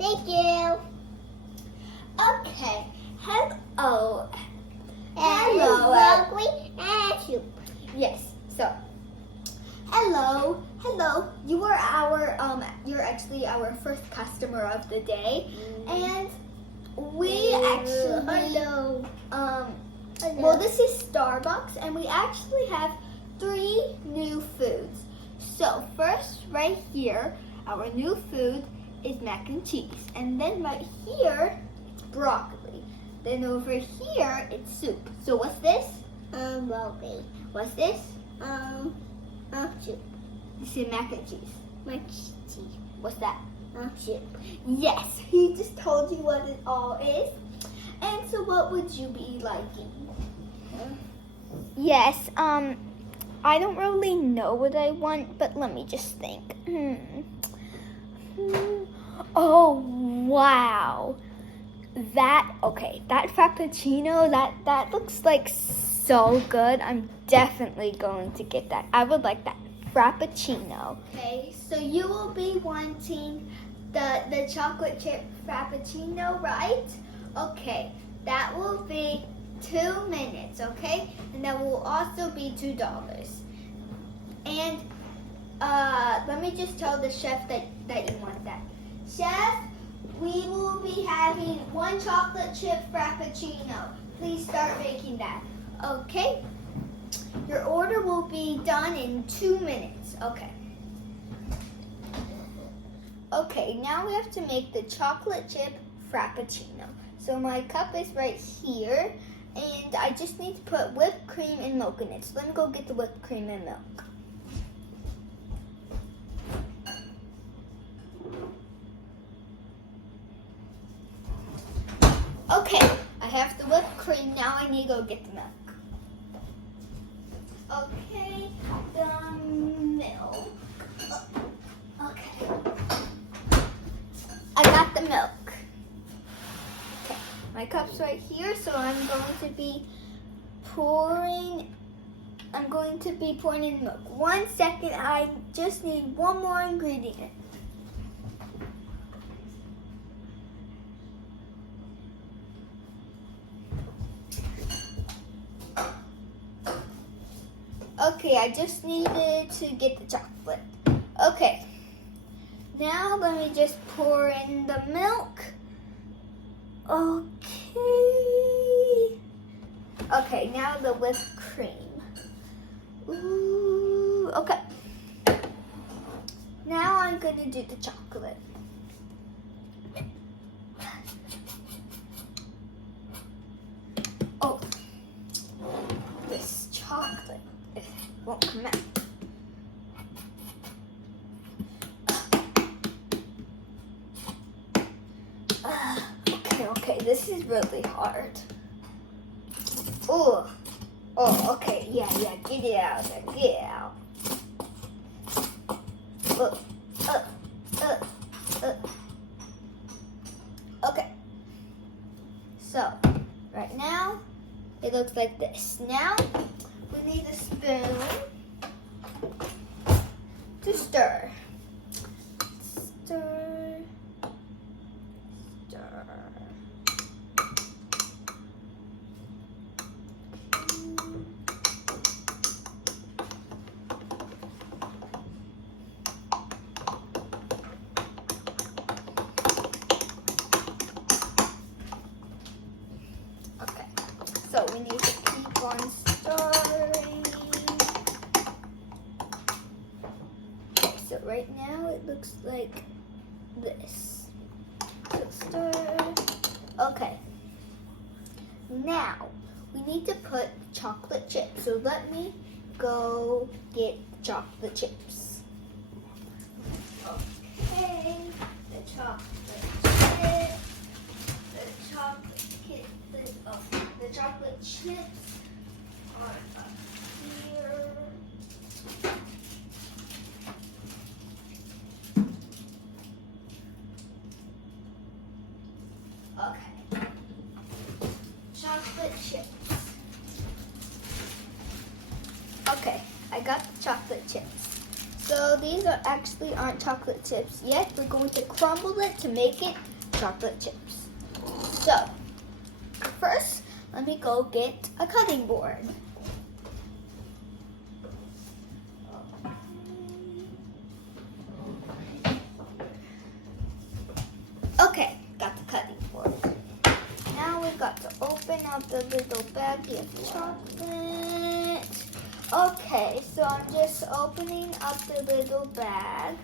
Thank you. Okay. Hello. Hello. Broccoli and soup. Yes. So, hello. You are you're actually our first customer of the day, and we actually Hello. well, this is Starbucks, and we actually have 3 new foods. So first, right here, our new food is mac and cheese, and then right here, it's broccoli. Then over here, it's soup. So what's this? Broccoli. What's this? Soup. This is mac and cheese. Mac cheese. What's that? Soup. Yes, he just told you what it all is. And so what would you be liking? Yes, I don't really know what I want, but let me just think. Oh, wow. That frappuccino, that looks like so good. I'm definitely going to get that. I would like that frappuccino. Okay, so you will be wanting the chocolate chip frappuccino, right? Okay, that will be 2 minutes, okay? And that will also be $2. And let me just tell the chef that you want that. Chef, we will be having 1 chocolate chip frappuccino. Please start making that. Okay? Your order will be done in 2 minutes. Okay. Okay, now we have to make the chocolate chip frappuccino. So my cup is right here, and I just need to put whipped cream and milk in it. So let me go get the whipped cream and milk. Okay, I have the whipped cream. Now I need to go get the milk. Okay, the milk. Okay. I got the milk. Okay, my cup's right here, so I'm going to be pouring in milk. 1 second, I just need 1 more ingredient. Okay, I just needed to get the chocolate. Okay, now let me just pour in the milk. Okay, now the whipped cream. Ooh, okay. Now I'm gonna do the chocolate. Oh, this chocolate won't come out. Okay, this is really hard. Oh, okay, yeah, get it out there, get it out. Okay, so right now it looks like this. Now we need a spoon to stir. Stir. Okay, so we need to keep on stirring. Okay, so right now it looks like this. So stir. Okay. Now we need to put chocolate chips. So let me go get chocolate chips. Okay, the chocolate chips. The chocolate chips are up here. Okay. Chocolate chips. Okay, I got the chocolate chips. So these are actually aren't chocolate chips yet. We're going to crumble it to make it chocolate chips. So first, let me go get a cutting board. Okay, got the cutting board. Now we've got to open up the little baggie of chocolate. Okay, so I'm just opening up the little bag.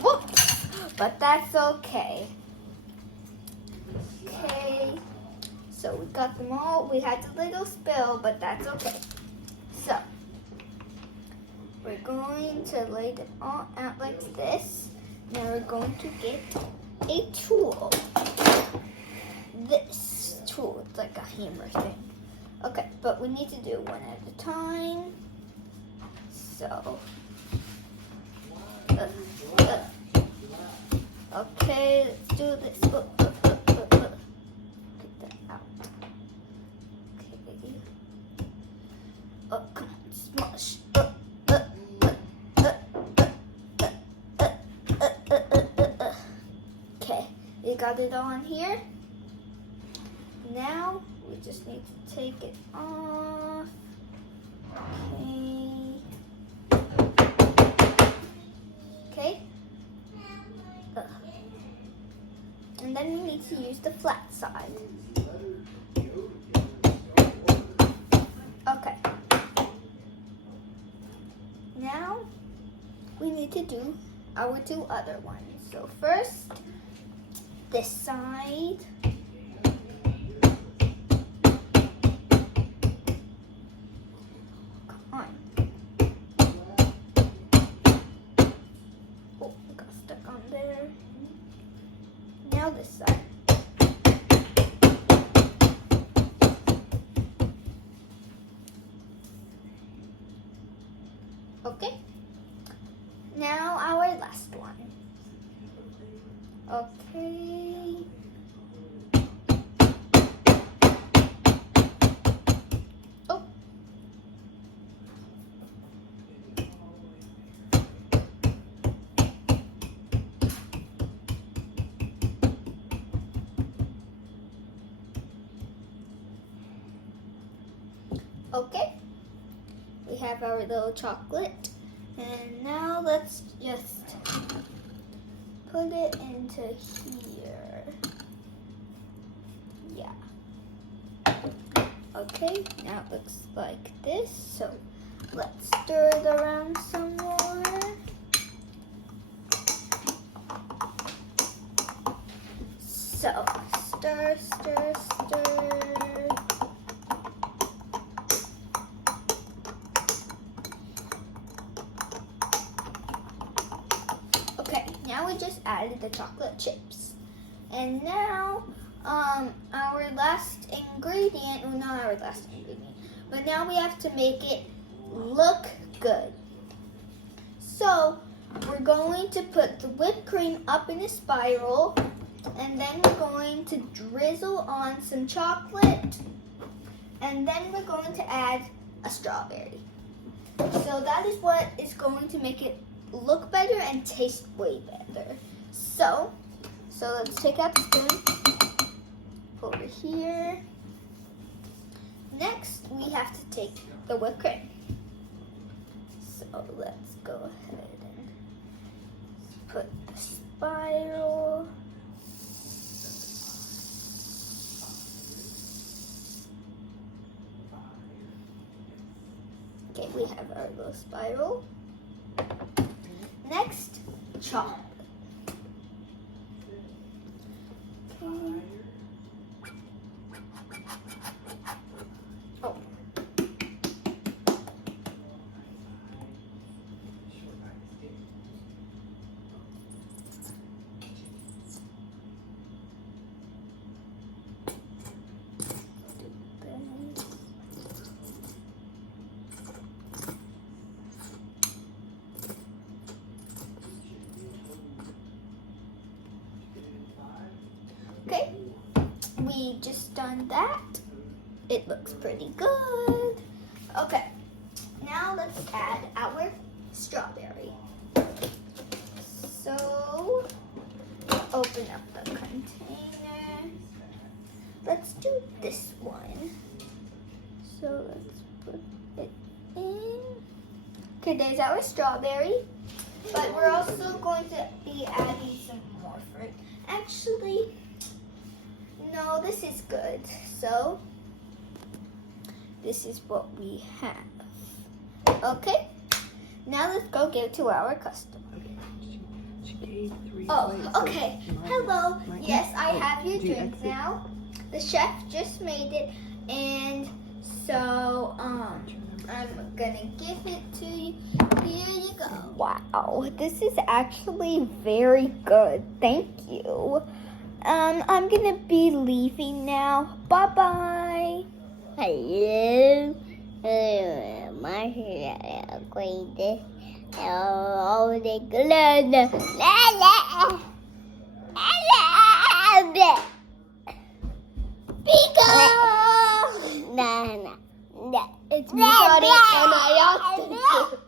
Whoop. But that's okay. Okay, so we got them all. We had a little spill, but that's okay. So we're going to lay them all out like this. Now we're going to get a tool. This tool, it's like a hammer thing. Okay, but we need to do one at a time. So, okay, let's do this. Get that out. Okay. Oh, come on, smush. Okay, we got it on here. Now we just need to take it off. Okay. And then we need to use the flat side. Okay. Now we need to do our two other ones. So first, this side. Come on. Oh, it got stuck on there. Now this side. Okay. Now our last one. Okay. Oh. Okay. We have our little chocolate. And now let's just put it into here. Yeah. Okay, now it looks like this. So let's stir it around some more. So stir, stir, stir. Okay, now we just added the chocolate chips. And now, our last ingredient, well, not our last ingredient, but now we have to make it look good. So, we're going to put the whipped cream up in a spiral, and then we're going to drizzle on some chocolate, and then we're going to add a strawberry. So that is what is going to make it look better and taste way better. So let's take out the spoon over here. Next, we have to take the whipped cream. So let's go ahead and put the spiral. Okay, we have our little spiral. Next, chocolate. Okay. Oh. Okay, we just done that. It looks pretty good. Okay, now let's add our strawberry. So, open up the container. Let's do this one. So let's put it in. Okay, there's our strawberry. But we're also going to be adding some more fruit. Actually, no, this is good. So, this is what we have. Okay, now let's go give it to our customer. Oh, okay. Hello. Yes, I have your drink now. The chef just made it, and so I'm gonna give it to you. Here you go. Wow, this is actually very good. Thank you. I'm gonna be leaving now. Bye bye. Hello. My going to all the glad. Nah. It's me, Daddy, and I also.